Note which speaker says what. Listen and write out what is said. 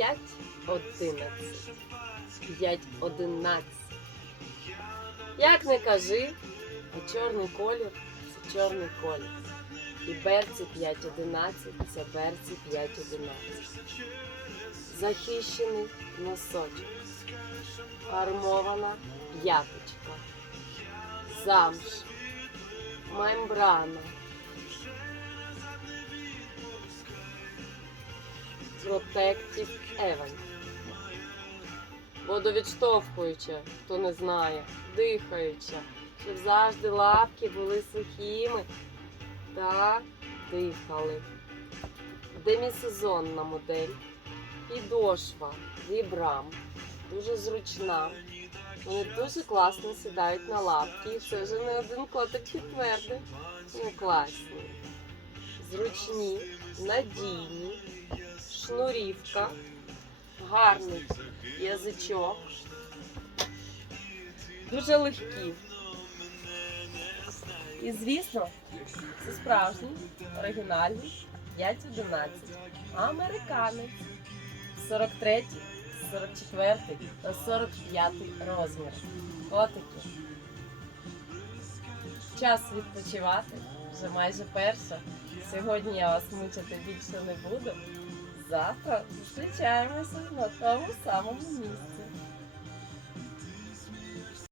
Speaker 1: 5, 11. 5, 11. Як не кажи, а чорний колір це чорний колір. І берці 5, 11 це берці 5, 11. Захищений носочок. Армована п'яточка. Замш. Мембрана. Protective Event. Водовідштовхуюча, хто не знає, дихаюча, щоб завжди лапки були сухими та дихали. Демісезонна модель. Підошва, вібрам, дуже зручна. Вони дуже класно сідають на лапки, і це вже не один котик підтвердив. Вони класні, зручні, надійні, шнурівка, гарний язичок, дуже легкі. І звісно, це справжній, оригінальний 511. Американець. 43, 44 та 45 розмір. Отакі. Час відпочивати. Вже майже перша. Сьогодні я вас мучити більше не буду. Завтра зустрічаємося на тому самому місці.